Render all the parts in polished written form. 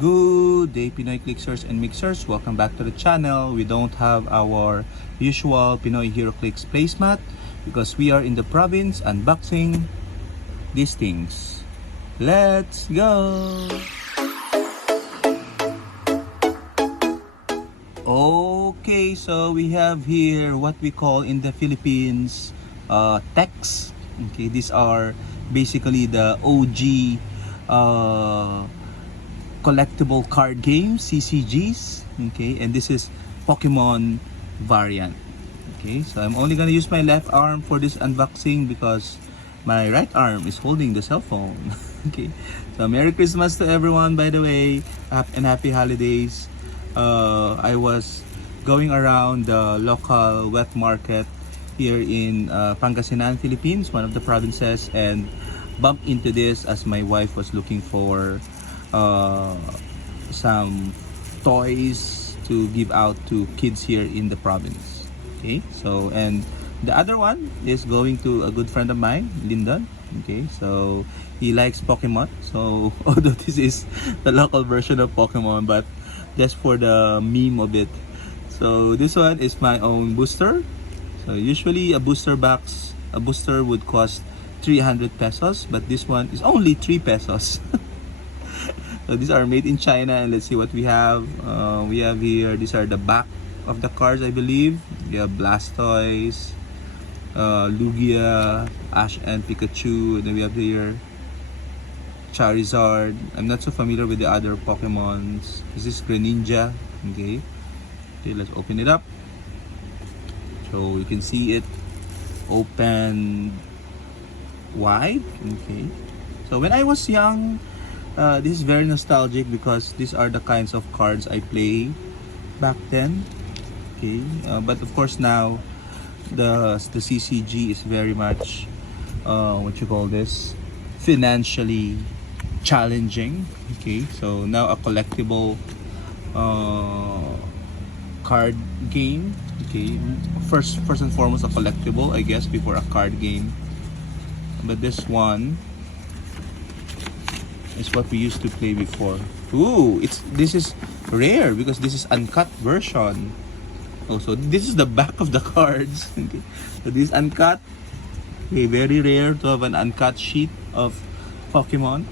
Good day, PinoyHeroclixers and Mixers. Welcome back to the channel. We don't have our usual PinoyHeroclix placemat because we are in the province unboxing these things. Let's go! Okay, so we have here what we call in the Philippines techs. Okay, these are basically the OG collectible card games, CCGs. Okay, and this is Pokemon variant. Okay, so I'm only gonna use my left arm for this unboxing because my right arm is holding the cell phone. Okay, so Merry Christmas to everyone, by the way, and Happy Holidays. I was going around the local wet market here in Pangasinan, Philippines, one of the provinces, and bumped into this as my wife was looking for some toys to give out to kids here in the province. Okay, so and the other one is going to a good friend of mine, Lyndon. Okay, so he likes Pokemon. So although this is the local version of Pokemon, but just for the meme of it. So this one is my own booster. So usually a booster would cost 300 pesos, but this one is only 3 pesos. So these are made in China, and let's see what we have. We have here, these are the back of the cards, I believe. We have Blastoise, Lugia, Ash and Pikachu. Then we have here Charizard. I'm not so familiar with the other Pokemons. This is Greninja. Okay, let's open it up. So you can see it open wide. Okay, so when I was young, this is very nostalgic because these are the kinds of cards I play back then. Okay, but of course now the CCG is very much what you call this, financially challenging. Okay, so now a collectible card game. Okay, first and foremost a collectible, I guess, before a card game. But this one is what we used to play before. Ooh, this is rare because this is uncut version. Oh, so this is the back of the cards. Okay. So this is uncut. Okay, very rare to have an uncut sheet of Pokemon.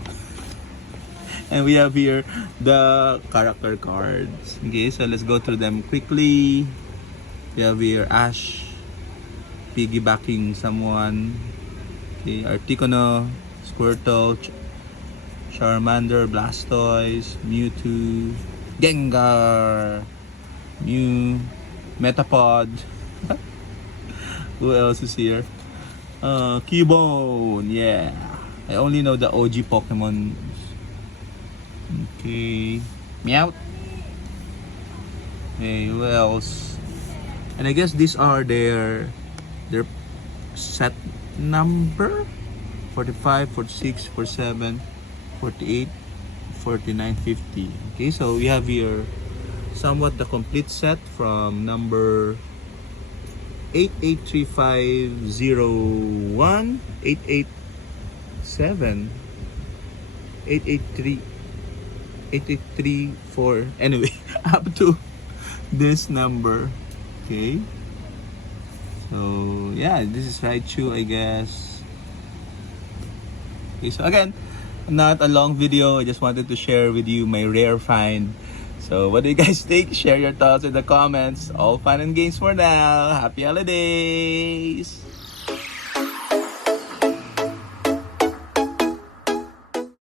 And we have here the character cards. Okay, so let's go through them quickly. We have here Ash piggybacking someone. Okay, Articuno, Squirtle, Charmander, Blastoise, Mewtwo, Gengar, Mew, Metapod. Who else is here? Cubone, yeah. I only know the OG Pokemon. Okay, Meowth. Okay, who else? And I guess these are their set number: 45, 46, 47, 48, 49, 50. Okay, so we have here somewhat the complete set from number 883501, 887, 883, 8834, anyway, up to this number. Okay, so yeah, this is Raichu, I guess. Okay, so again, not a long video. I just wanted to share with you my rare find. So what do you guys think? Share your thoughts in the comments. All fun and games for now. Happy holidays!